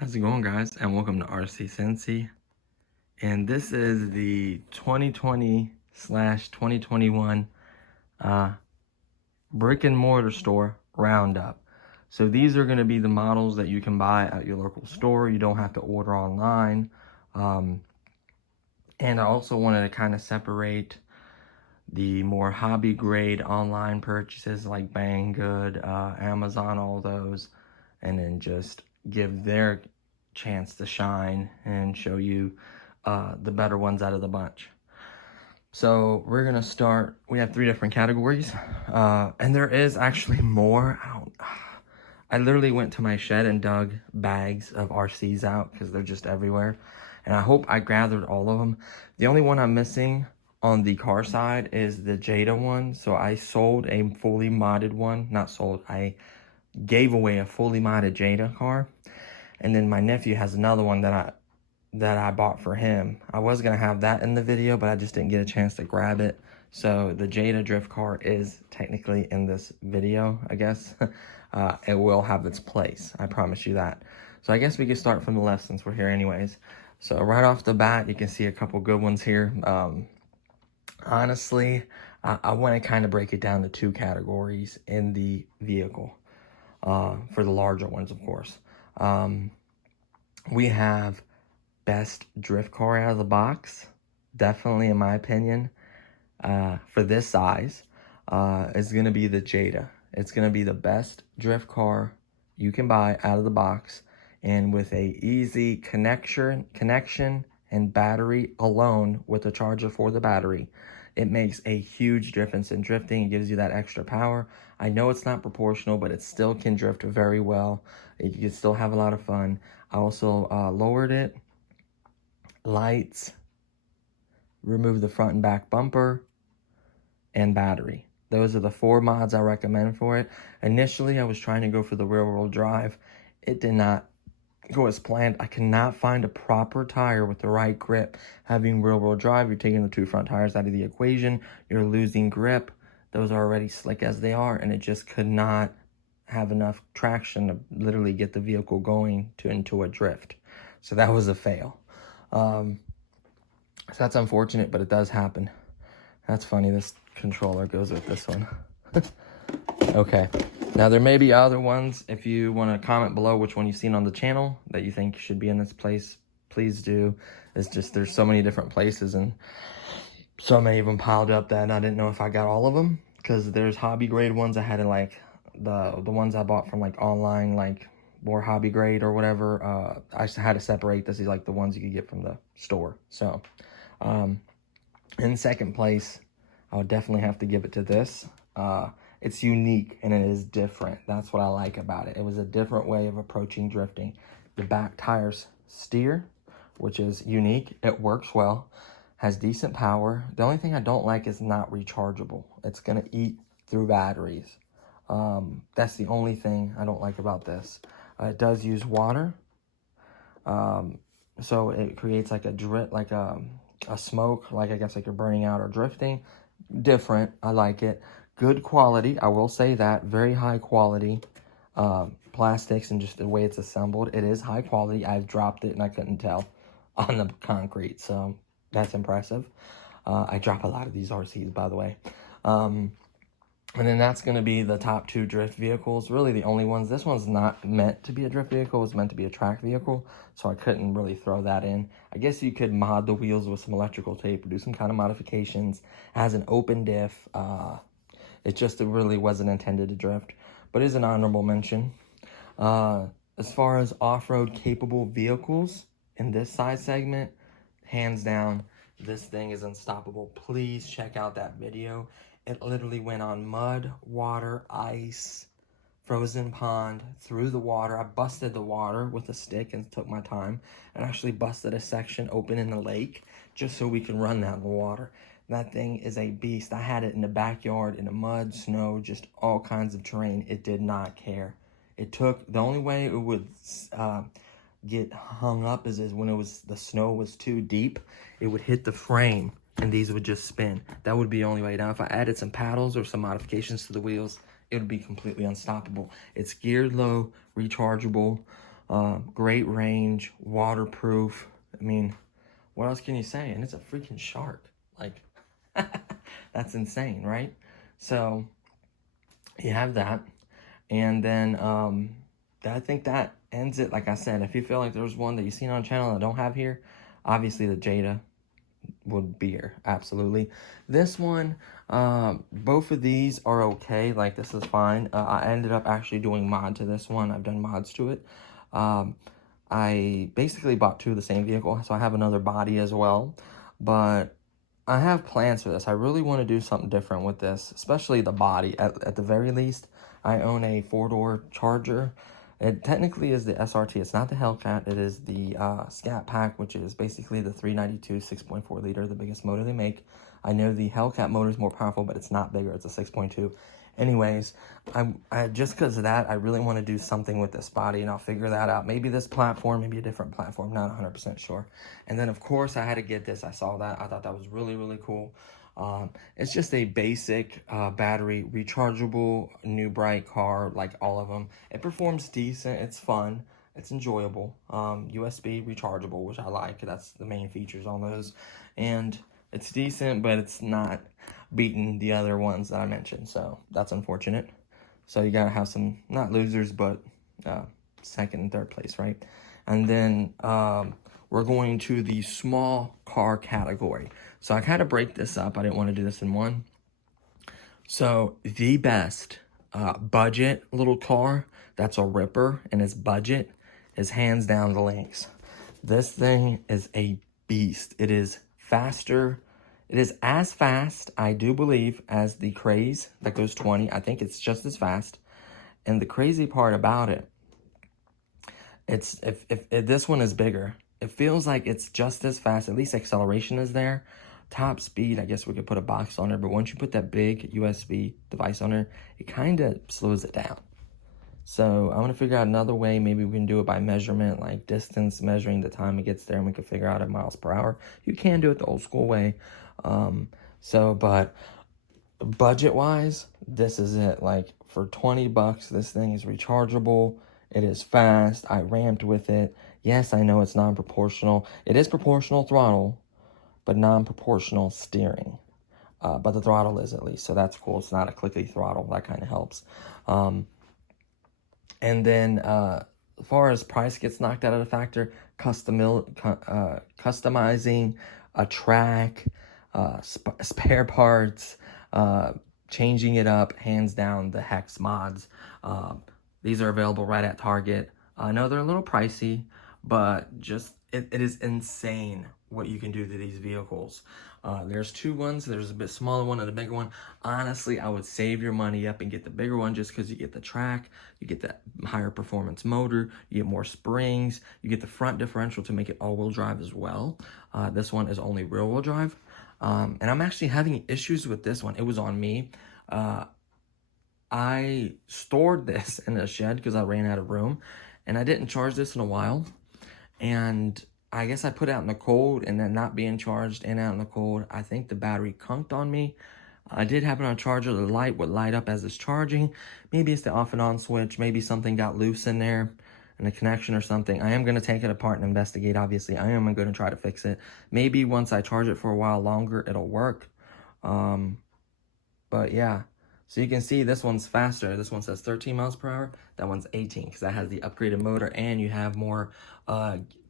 How's it going, guys, and welcome to RC Cincy. And this is the 2020/2021 brick and mortar store roundup. So these are going to be the models that you can buy at your local store. You don't have to order online. And I also wanted to kind of separate the more hobby grade online purchases like Banggood, Amazon, all those, and then just give their chance to shine and show you the better ones out of the bunch. So we're gonna start. We have 3 different categories, and there is actually more. I literally went to my shed and dug bags of RCs out because they're just everywhere, and I hope I gathered all of them. The only one I'm missing on the car side is the Jada one. So I sold a fully modded one. Not sold, I gave away a fully modded Jada car. And then my nephew has another one that I bought for him. I was gonna have that in the video, but I just didn't get a chance to grab it. So the Jada drift car is technically in this video, I guess. It will have its place, I promise you that. So I guess we can start from the left since we're here anyways. So right off the bat, you can see a couple good ones here. Honestly, I want to kind of break it down to 2 categories in the vehicle, for the larger ones, of course. We have best drift car out of the box, definitely in my opinion, for this size, is going to be the Jada. It's going to be the best drift car you can buy out of the box, and with a easy connection and battery alone with a charger for the battery, it makes a huge difference in drifting. It gives you that extra power. I know it's not proportional, but it still can drift very well. You can still have a lot of fun. I also lowered it, lights, removed the front and back bumper, and battery. Those are the 4 mods I recommend for it. Initially, I was trying to go for the rear-wheel drive. It did not go as planned. I cannot find a proper tire with the right grip. Having rear-wheel drive, you're taking the 2 front tires out of the equation. You're losing grip. Those are already slick as they are, and it just could not have enough traction to literally get the vehicle going into a drift. So that was a fail. So that's unfortunate, but it does happen. That's funny, this controller goes with this one. Okay, now there may be other ones. If you want to comment below which one you've seen on the channel that you think should be in this place, please do. It's just there's so many different places and so many of them piled up that I didn't know if I got all of them, because there's hobby grade ones I had in like the ones I bought from like online, like more hobby grade or whatever. I had to separate. This is like the ones you could get from the store. So in second place, I would definitely have to give it to this. It's unique and it is different. That's what I like about it. It was a different way of approaching drifting. The back tires steer, which is unique. It works well, has decent power. The only thing I don't like is not rechargeable. It's gonna eat through batteries. That's the only thing I don't like about this. It does use water, so it creates like a drift, like a smoke, like I guess like you're burning out or drifting. Different. I like it. Good quality, I will say that. Very high quality plastics and just the way it's assembled. It is high quality. I've dropped it and I couldn't tell on the concrete, so that's impressive. I drop a lot of these RCs, by the way. And then that's going to be the top 2 drift vehicles, really the only ones. This one's not meant to be a drift vehicle, it's meant to be a track vehicle, so I couldn't really throw that in. I guess you could mod the wheels with some electrical tape or do some kind of modifications. It has an open diff. It really wasn't intended to drift, but it is an honorable mention. As far as off-road capable vehicles in this size segment, hands down, This thing is unstoppable. Please check out that video. It literally went on mud, water, ice, frozen pond, through the water. I busted the water with a stick and took my time, and actually busted a section open in the lake just so we can run that in the water. That thing is a beast. I had it in the backyard, in the mud, snow, just all kinds of terrain. It did not care. It took, the only way it would get hung up is when the snow was too deep. It would hit the frame and these would just spin. That would be the only way. Now, if I added some paddles or some modifications to the wheels, it would be completely unstoppable. It's geared low, rechargeable, great range, waterproof. I mean, what else can you say? And it's a freaking shark. Like, that's insane, right? So you have that. And then I think that ends it. Like I said, if you feel like there's one that you've seen on the channel that I don't have here, obviously the Jada would be here, absolutely. This one, both of these are okay. Like, this is fine. I ended up actually doing mod to this one. I've done mods to it. I basically bought two of the same vehicle, so I have another body as well. But I have plans for this. I really want to do something different with this, especially the body. At the very least, I own a 4-door Charger. It technically is the SRT. It's not the Hellcat. It is the Scat Pack, which is basically the 392 6.4 liter, the biggest motor they make. I know the Hellcat motor is more powerful, but it's not bigger. It's a 6.2. Anyways, I just because of that, I really want to do something with this body, and I'll figure that out. Maybe this platform, maybe a different platform, not 100% sure. And then, of course, I had to get this. I saw that. I thought that was really, really cool. It's just a basic battery, rechargeable, new bright car, like all of them. It performs decent. It's fun. It's enjoyable. USB rechargeable, which I like. That's the main features on those. And it's decent, but it's not beating the other ones that I mentioned. So that's unfortunate. So you gotta have some, not losers, but second and third place, right? And then we're going to the small car category. So I kind of break this up. I didn't want to do this in one. So the best budget little car that's a ripper and it's budget is hands down the Lynx. This thing is a beast. It is faster. It is as fast, I do believe, as the Craze that goes 20. I think it's just as fast. And the crazy part about it, it's if this one is bigger, it feels like it's just as fast. At least acceleration is there. Top speed, I guess we could put a box on there, but once you put that big USB device on there, it kind of slows it down. So I'm going to figure out another way. Maybe we can do it by measurement, like distance, measuring the time it gets there, and we can figure out in miles per hour. You can do it the old school way. But budget-wise, this is it. Like, for 20 bucks, this thing is rechargeable. It is fast. I ramped with it. Yes, I know it's non-proportional. It is proportional throttle, but non-proportional steering. But the throttle is, at least, so that's cool. It's not a clicky throttle. That kind of helps. And then as far as price gets knocked out of the factor, customizing a track, spare parts, changing it up, hands down, the Hex Mods. These are available right at Target. I know they're a little pricey, but just it is insane what you can do to these vehicles. There's two ones. There's a bit smaller one and a bigger one. Honestly, I would save your money up and get the bigger one just because you get the track, you get that higher performance motor, you get more springs, you get the front differential to make it all-wheel drive as well. This one is only rear-wheel drive. And I'm actually having issues with this one. It was on me. I stored this in a shed because I ran out of room, and I didn't charge this in a while. And I guess I put it out in the cold, and then not being charged and out in the cold, I think the battery conked on me. I did have it on a charger. The light would light up as it's charging. Maybe it's the off and on switch. Maybe something got loose in there in the connection or something. I am going to take it apart and investigate, obviously. I am going to try to fix it. Maybe once I charge it for a while longer, it'll work. But yeah, So you can see this one's faster. This one says 13 miles per hour. That one's 18 because that has the upgraded motor, and you have more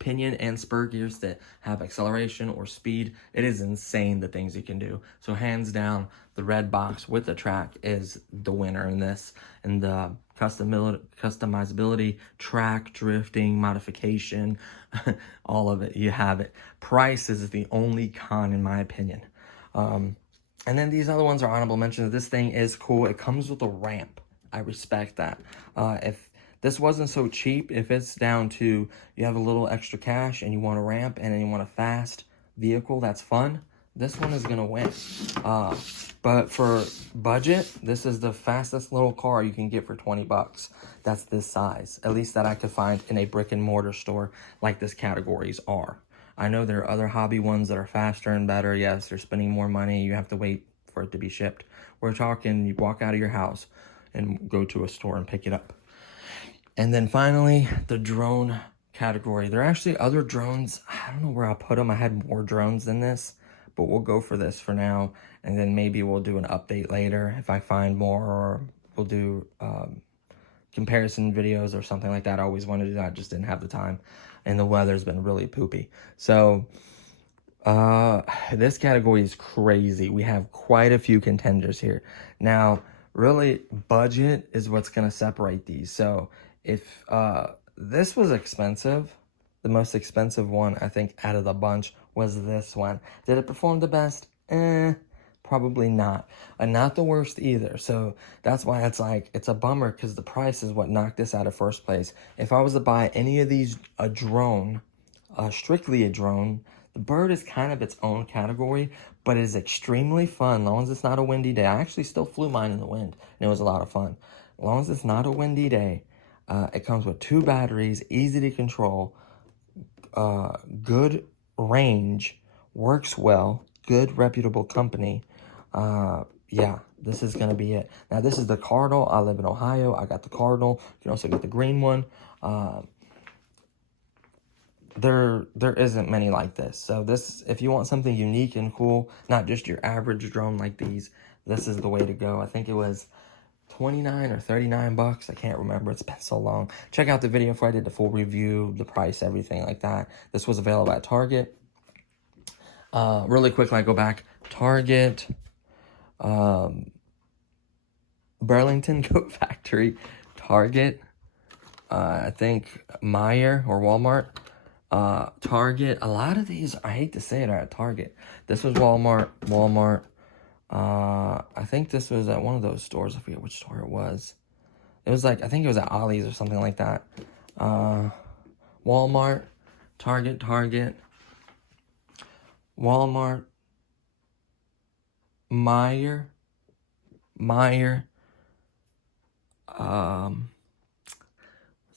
pinion and spur gears that have acceleration or speed. It is insane the things you can do. So hands down, the red box with the track is the winner in this. And the customizability, track, drifting, modification, all of it, you have it. Price is the only con in my opinion. And then these other ones are honorable mentions. This thing is cool. It comes with a ramp. I respect that. If this wasn't so cheap, if it's down to you have a little extra cash and you want a ramp and then you want a fast vehicle that's fun, this one is going to win. But for budget, this is the fastest little car you can get for 20 bucks. That's this size, at least that I could find in a brick and mortar store like this categories are. I know there are other hobby ones that are faster and better. Yes, they're spending more money. You have to wait for it to be shipped. We're talking you walk out of your house and go to a store and pick it up. And then finally, the drone category. There are actually other drones. I don't know where I'll put them. I had more drones than this, but we'll go for this for now. And then maybe we'll do an update later if I find more, or we'll do comparison videos or something like that. I always wanted to do that, just didn't have the time. And the weather's been really poopy. So this category is crazy. We have quite a few contenders here. Now, really, budget is what's going to separate these. So if this was expensive, the most expensive one, I think, out of the bunch was this one. Did it perform the best? Probably not. And not the worst either. So that's why it's like, it's a bummer because the price is what knocked this out of first place. If I was to buy any of these, a drone, strictly a drone, the bird is kind of its own category, but it is extremely fun. As long as it's not a windy day. I actually still flew mine in the wind, and it was a lot of fun. As long as it's not a windy day, it comes with 2 batteries, easy to control, good range, works well, good reputable company. Yeah, this is going to be it. Now, this is the Cardinal. I live in Ohio. I got the Cardinal. You can also get the green one. There isn't many like this. So this, if you want something unique and cool, not just your average drone like these, this is the way to go. I think it was 29 or 39 bucks. I can't remember. It's been so long. Check out the video before I did the full review, the price, everything like that. This was available at Target. Really quickly, I go back. Target, Burlington Coat Factory, Target, I think Meijer or Walmart, Target. A lot of these, I hate to say it, are at Target. This was Walmart. I think this was at one of those stores. I forget which store it was. It was like, I think it was at Ollie's or something like that. Walmart, Target, Walmart, Meijer, what's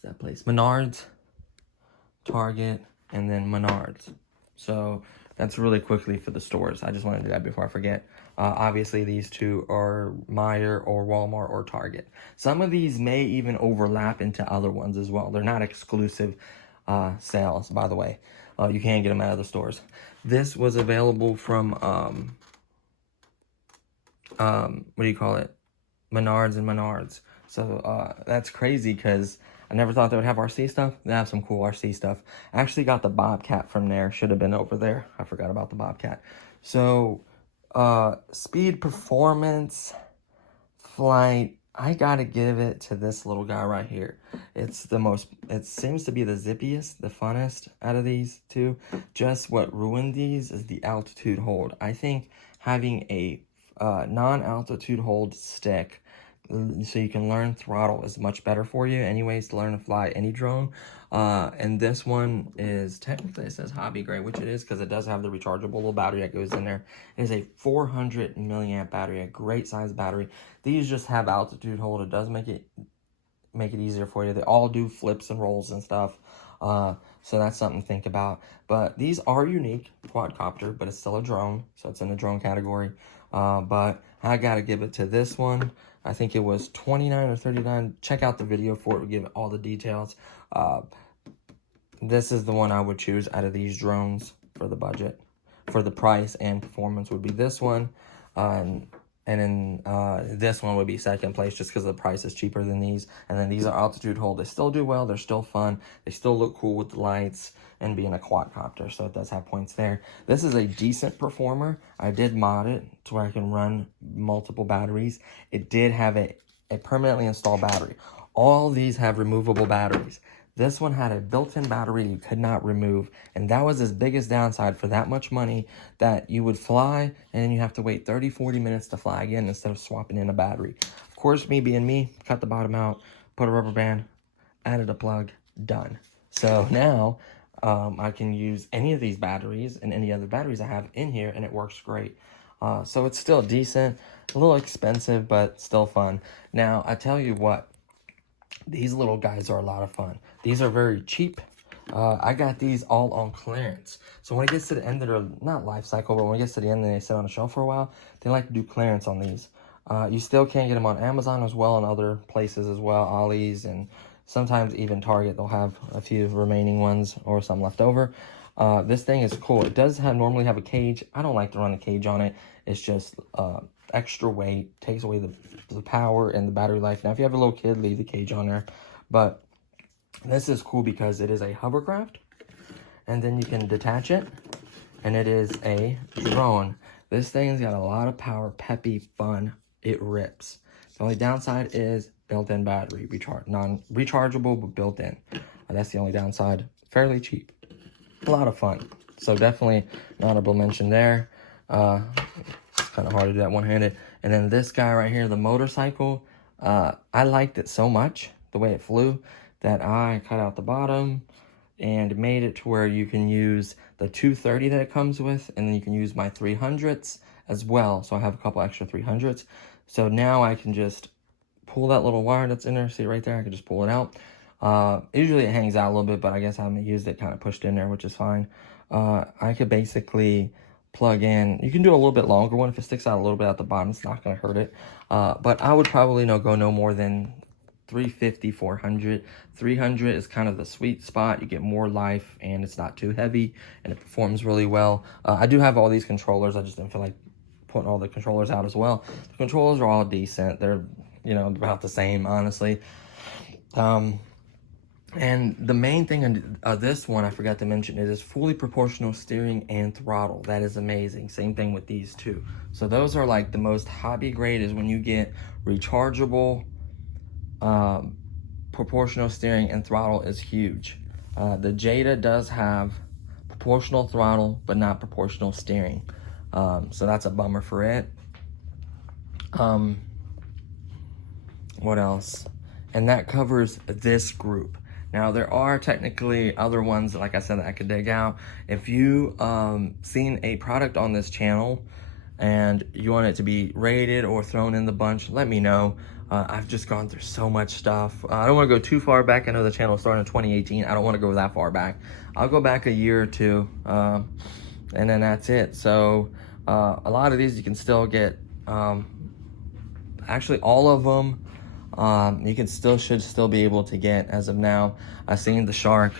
that place? Menards, Target, and then Menards. So that's really quickly for the stores. I just wanted to do that before I forget. Obviously, these two are Meijer or Walmart or Target. Some of these may even overlap into other ones as well. They're not exclusive sales, by the way. You can get them out of the stores. This was available from, what do you call it? Menards and Menards. So that's crazy because I never thought they would have RC stuff. They have some cool RC stuff. I actually got the Bobcat from there. Should have been over there. I forgot about the Bobcat. So, speed, performance, flight, I gotta give it to this little guy right here. It's the most, it seems to be the zippiest, the funnest out of these two. Just what ruined these is the altitude hold. I think having a non-altitude hold stick so you can learn throttle is much better for you anyways to learn to fly any drone. And this one is technically, it says hobby grade, which it is because it does have the rechargeable little battery that goes in there. It is a 400 milliamp battery, a great size battery. These just have altitude hold. It does make it easier for you. They all do flips and rolls and stuff. So that's something to think about. But these are unique, quadcopter, but it's still a drone, so it's in the drone category. But I gotta give it to this one. I think it was 29 or 39. Check out the video for it. We give it all the details. This is the one I would choose out of these drones for the budget. For the price and performance would be this one. And then this one would be second place just because the price is cheaper than these. And then these are altitude hold. They still do well. They're still fun. They still look cool with the lights and being a quadcopter. So it does have points there. This is a decent performer. I did mod it to where I can run multiple batteries. It did have a permanently installed battery. All these have removable batteries. This one had a built-in battery you could not remove, and that was his biggest downside for that much money, that you would fly and then you have to wait 30-40 minutes to fly again instead of swapping in a battery. Of course, me being me, cut the bottom out, put a rubber band, added a plug, done. So now I can use any of these batteries and any other batteries I have in here, and it works great. So it's still decent, a little expensive, but still fun. Now, I tell you what, these little guys are a lot of fun. These are very cheap. I got these all on clearance. So when it gets to the end of their, not life cycle, but when it gets to the end and they sit on the shelf for a while, they like to do clearance on these. You still can get them on Amazon as well and other places as well, Ollie's, and sometimes even Target. They'll have a few remaining ones or some left over. This thing is cool. It does normally have a cage. I don't like to run a cage on it. It's just extra weight, takes away the power and the battery life. Now, if you have a little kid, leave the cage on there. But this is cool because it is a hovercraft, and then you can detach it, and it is a drone. This thing's got a lot of power, peppy, fun. It rips. The only downside is built-in battery, non-rechargeable, but built-in. That's the only downside. Fairly cheap. A lot of fun. So definitely an honorable mention there. It's kind of hard to do that one-handed. And then this guy right here, the motorcycle, I liked it so much, the way it flew, that I cut out the bottom and made it to where you can use the 230 that it comes with, and then you can use my 300s as well. So I have a couple extra 300s. So now I can just pull that little wire that's in there. See it right there? I can just pull it out. Usually it hangs out a little bit, but I guess I haven't used it, kind of pushed in there, which is fine. I could basically plug in. You can do a little bit longer one. If it sticks out a little bit at the bottom, it's not going to hurt it. But I would probably go no more than 350, 400. 300 is kind of the sweet spot. You get more life, and it's not too heavy, and it performs really well. I do have all these controllers. I just didn't feel like putting all the controllers out as well. The controllers are all decent. They're, about the same, honestly. And the main thing on this one I forgot to mention is fully proportional steering and throttle. That is amazing. Same thing with these two. So those are like the most hobby grade, is when you get rechargeable, proportional steering and throttle is huge. The Jada does have proportional throttle, but not proportional steering. So that's a bummer for it. What else? And that covers this group. Now, there are technically other ones, like I said, that I could dig out. If you seen a product on this channel and you want it to be rated or thrown in the bunch, let me know. I've just gone through so much stuff. I don't want to go too far back. I know the channel started in 2018. I don't want to go that far back. I'll go back a year or two, and then that's it. So a lot of these you can still get, actually all of them, you can should still be able to get as of now. I've seen the Shark,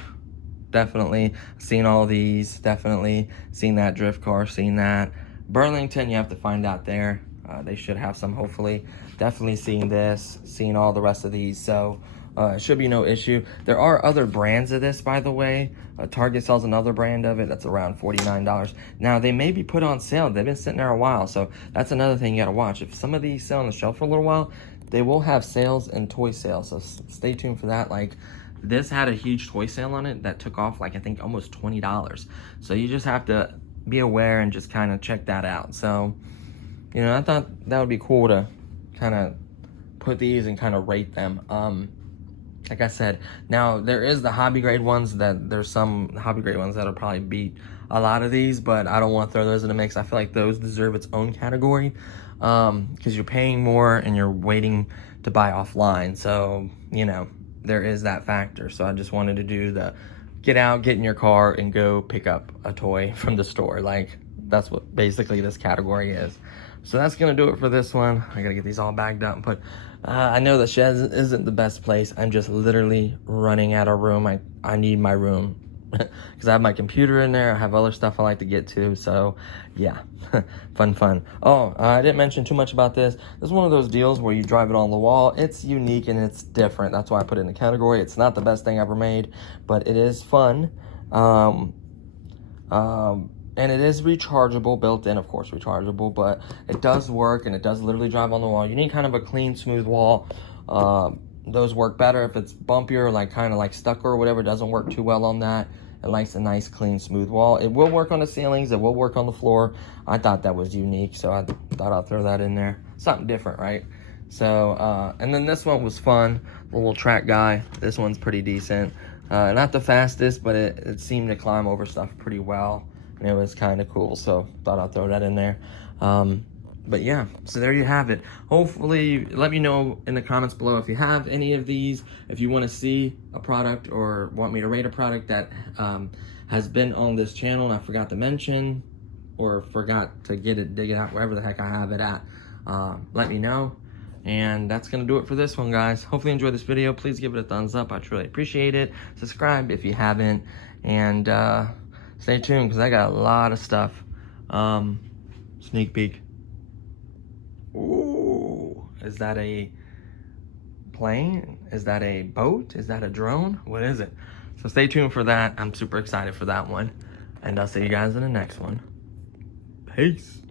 definitely. Seen all these, definitely. Seen that drift car, seen that. Burlington, you have to find out there. They should have some, hopefully. Definitely seen this, seen all the rest of these. So it should be no issue. There are other brands of this, by the way. Target sells another brand of it that's around $49. Now, they may be put on sale. They've been sitting there a while, so that's another thing you gotta watch. If some of these sell on the shelf for a little while, they will have sales and toy sales, so stay tuned for that. Like, this had a huge toy sale on it that took off, like, I think almost $20. So you just have to be aware and just kind of check that out. So, I thought that would be cool to kind of put these and kind of rate them. Like I said, now there is the hobby grade ones there's some hobby grade ones that'll probably beat a lot of these, but I don't want to throw those in the mix. I feel like those deserve its own category, because you're paying more and you're waiting to buy offline. So, there is that factor. So I just wanted to do the get out, get in your car, and go pick up a toy from the store. Like, that's what basically this category is. So that's going to do it for this one. I got to get these all bagged up and put... I know the shed isn't the best place. I'm just literally running out of room. I need my room because I have my computer in there. I have other stuff I like to get to. So yeah, fun. Oh, I didn't mention too much about this. This is one of those deals where you drive it on the wall. It's unique and it's different. That's why I put it in the category. It's not the best thing ever made, but it is fun. And it is rechargeable, built in, of course, rechargeable, but it does work and it does literally drive on the wall. You need kind of a clean, smooth wall. Those work better if it's bumpier, like kind of like stucco or whatever. It doesn't work too well on that. It likes a nice, clean, smooth wall. It will work on the ceilings. It will work on the floor. I thought that was unique, so I thought I'd throw that in there. Something different, right? So, and then this one was fun. The little track guy. This one's pretty decent. Not the fastest, but it seemed to climb over stuff pretty well. And it was kind of cool, so thought I'd throw that in there. But yeah, so there you have it. Hopefully, let me know in the comments below if you have any of these, if you want to see a product or want me to rate a product that has been on this channel and I forgot to mention or forgot to dig it out, wherever the heck I have it at. Let me know. And that's going to do it for this one, guys. Hopefully you enjoyed this video. Please give it a thumbs up. I truly appreciate it. Subscribe if you haven't. And stay tuned because I got a lot of stuff. Sneak peek. Ooh, is that a plane? Is that a boat? Is that a drone? What is it? So stay tuned for that. I'm super excited for that one. And I'll see you guys in the next one. Peace.